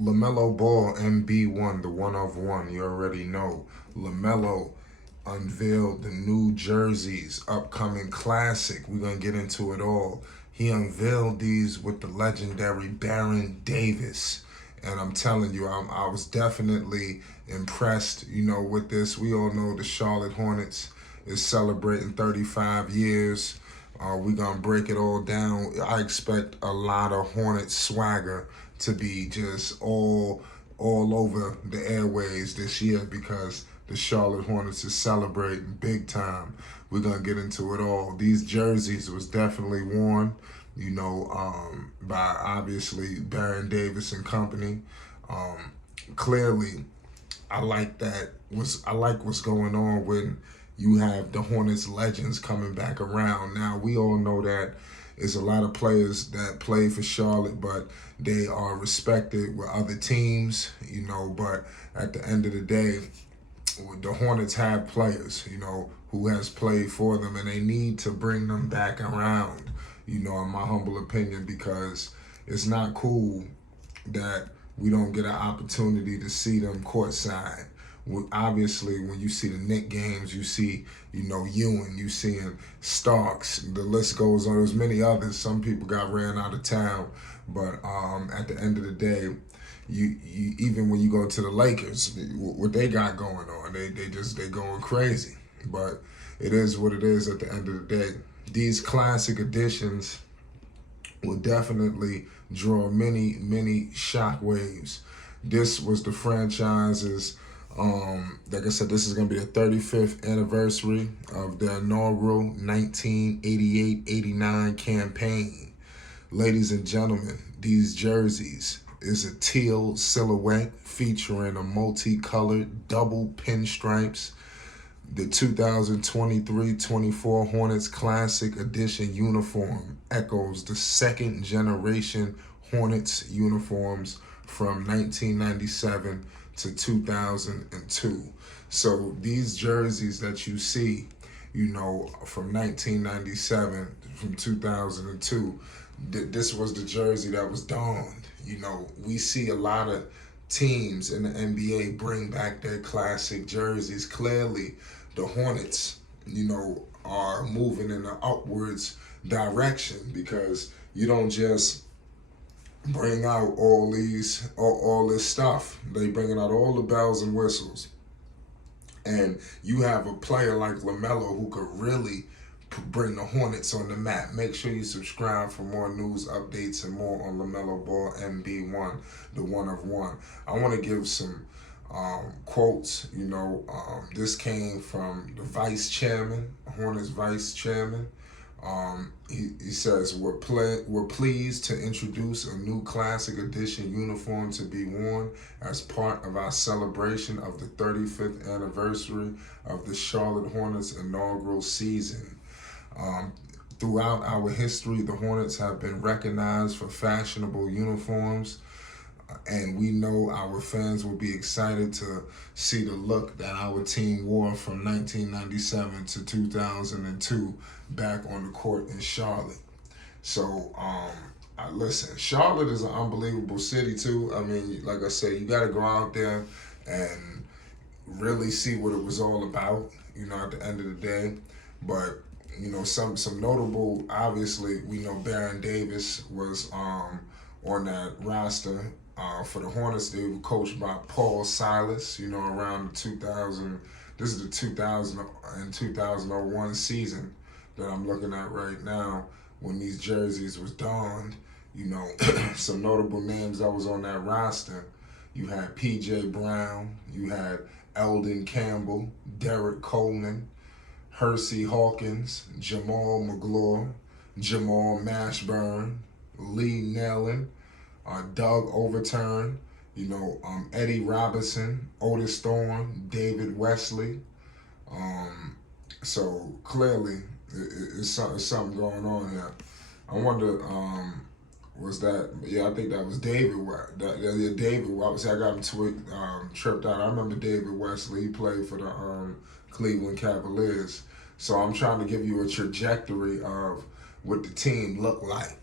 Lamelo Ball, MB1, the one of one. You already know. Lamelo unveiled the new jerseys, upcoming classic. We're going to get into it all. He unveiled these with the legendary Baron Davis. And I'm telling you, I was definitely impressed, with this. We all know the Charlotte Hornets is celebrating 35 years. We're going to break it all down. I expect a lot of Hornets swagger to be just all over the airways this year because the Charlotte Hornets is celebrating big time. We're going to get into it all. These jerseys was definitely worn, by obviously Baron Davis and company. Clearly, I like what's going on when you have the Hornets legends coming back around. Now, we all know that there's a lot of players that play for Charlotte, but they are respected with other teams, but at the end of the day, the Hornets have players, who has played for them, and they need to bring them back around, in my humble opinion, because it's not cool that we don't get an opportunity to see them courtside. Obviously, when you see the Knicks games, you see, Ewing, you seeing Starks. The list goes on. There's many others. Some people got ran out of town, but at the end of the day, you even when you go to the Lakers, what they got going on, they going crazy. But it is what it is. At the end of the day, these classic editions will definitely draw many shockwaves. This was the franchise's. Like I said, this is going to be the 35th anniversary of the inaugural 1988-89 campaign. Ladies and gentlemen, these jerseys is a teal silhouette featuring a multicolored double pinstripes. The 2023-24 Hornets Classic Edition uniform echoes the second generation Hornets uniforms from 1997 to 2002. So these jerseys that you see, from 1997, from 2002, this was the jersey that was donned. We see a lot of teams in the NBA bring back their classic jerseys. Clearly, the Hornets, are moving in an upwards direction because you don't just bring out all this stuff. They bringing out all the bells and whistles. And you have a player like Lamelo who could really bring the Hornets on the map. Make sure you subscribe for more news updates and more on Lamelo Ball MB1, the one of one. I want to give some quotes. This came from the vice chairman, Hornets vice chairman. He says, we're pleased to introduce a new classic edition uniform to be worn as part of our celebration of the 35th anniversary of the Charlotte Hornets inaugural season. Throughout our history, the Hornets have been recognized for fashionable uniforms, and we know our fans will be excited to see the look that our team wore from 1997 to 2002 back on the court in Charlotte. So, listen, Charlotte is an unbelievable city too. I mean, like I said, you got to go out there and really see what it was all about, at the end of the day. But, some notable, obviously, we know Baron Davis was on that roster. For the Hornets, they were coached by Paul Silas, around 2000. This is the 2000 and 2001 season that I'm looking at right now when these jerseys was donned. Some notable names that was on that roster. You had P.J. Brown, you had Eldon Campbell, Derek Coleman, Hersey Hawkins, Jamal McGlure, Jamal Mashburn, Lee Nellen, Doug Overturn, Eddie Robinson, Otis Thorne, David Wesley. So clearly, it's something going on here. I wonder, was that? Yeah, I think that was David. David. Obviously, I got him tripped out. I remember David Wesley. He played for the Cleveland Cavaliers. So I'm trying to give you a trajectory of what the team looked like.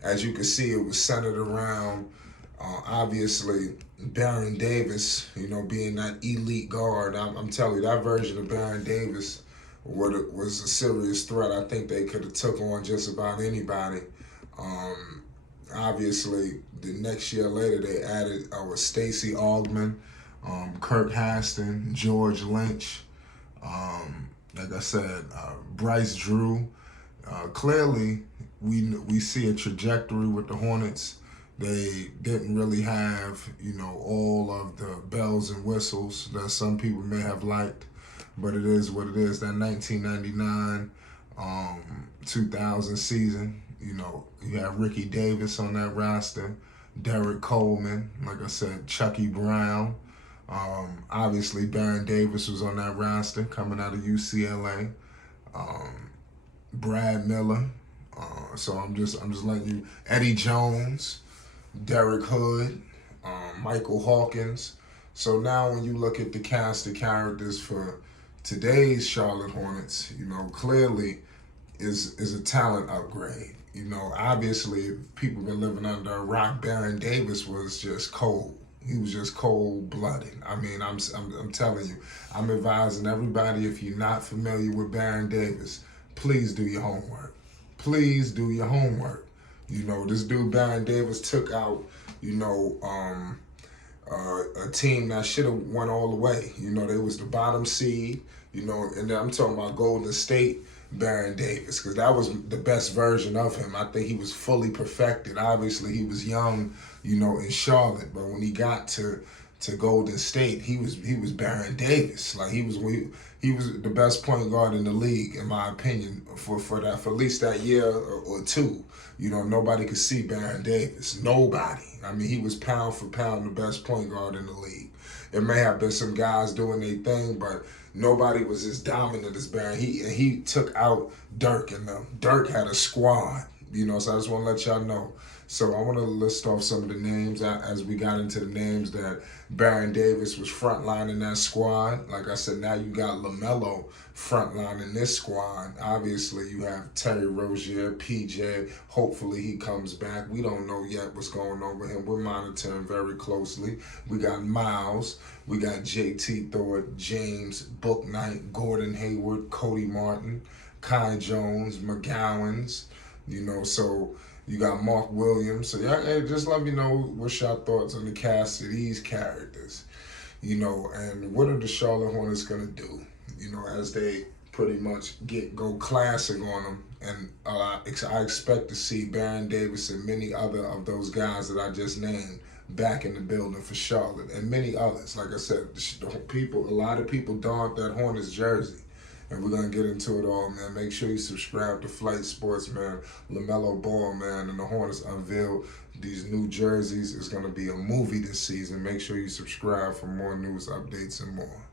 As you can see, it was centered around Obviously, Baron Davis, being that elite guard, I'm telling you, that version of Baron Davis was a serious threat. I think they could have took on just about anybody. Um, Obviously, the next year later, they added with Stacey Augmon, Kirk Haston, George Lynch, like I said, Bryce Drew. Clearly, we see a trajectory with the Hornets. They didn't really have, all of the bells and whistles that some people may have liked, but it is what it is. That 1999, 2000 season, you have Ricky Davis on that roster, Derek Coleman, like I said, Chucky Brown. Obviously, Baron Davis was on that roster coming out of UCLA. Brad Miller. So I'm just letting you. Eddie Jones, Derek Hood, Michael Hawkins. So now when you look at the cast of characters for today's Charlotte Hornets, clearly is a talent upgrade. Obviously people been living under a rock. Baron Davis was just cold. He was just cold-blooded. I mean, I'm telling you, I'm advising everybody, if you're not familiar with Baron Davis, please do your homework. Please do your homework. This dude Baron Davis took out, a team that should have won all the way. They was the bottom seed, and I'm talking about Golden State Baron Davis, because that was the best version of him. I think he was fully perfected. Obviously, he was young, in Charlotte, but when he got to Golden State, he was Baron Davis. Like he was the best point guard in the league, in my opinion, for at least that year or two. Nobody could see Baron Davis. Nobody. I mean, he was pound for pound the best point guard in the league. It may have been some guys doing their thing, but nobody was as dominant as Baron. He took out Dirk, and Dirk had a squad. So I just want to let y'all know. So I want to list off some of the names as we got into the names that Baron Davis was frontlining that squad. Like I said, now you got Lamelo frontlining this squad. Obviously, you have Terry Rozier, PJ. Hopefully he comes back. We don't know yet what's going on with him. We're monitoring very closely. We got Miles. We got JT Thorpe, James, Bouknight, Gordon Hayward, Cody Martin, Kai Jones, McGowan's. So you got Mark Williams. So hey, just let me know what's your thoughts on the cast of these characters. And what are the Charlotte Hornets gonna do? As they pretty much go classic on them. And I expect to see Baron Davis and many other of those guys that I just named back in the building for Charlotte, and many others. Like I said, a lot of people donned that Hornets jersey. And we're going to get into it all, man. Make sure you subscribe to Flight Sports, man. LaMelo Ball, man, and the Hornets unveiled these new jerseys. It's going to be a movie this season. Make sure you subscribe for more news, updates, and more.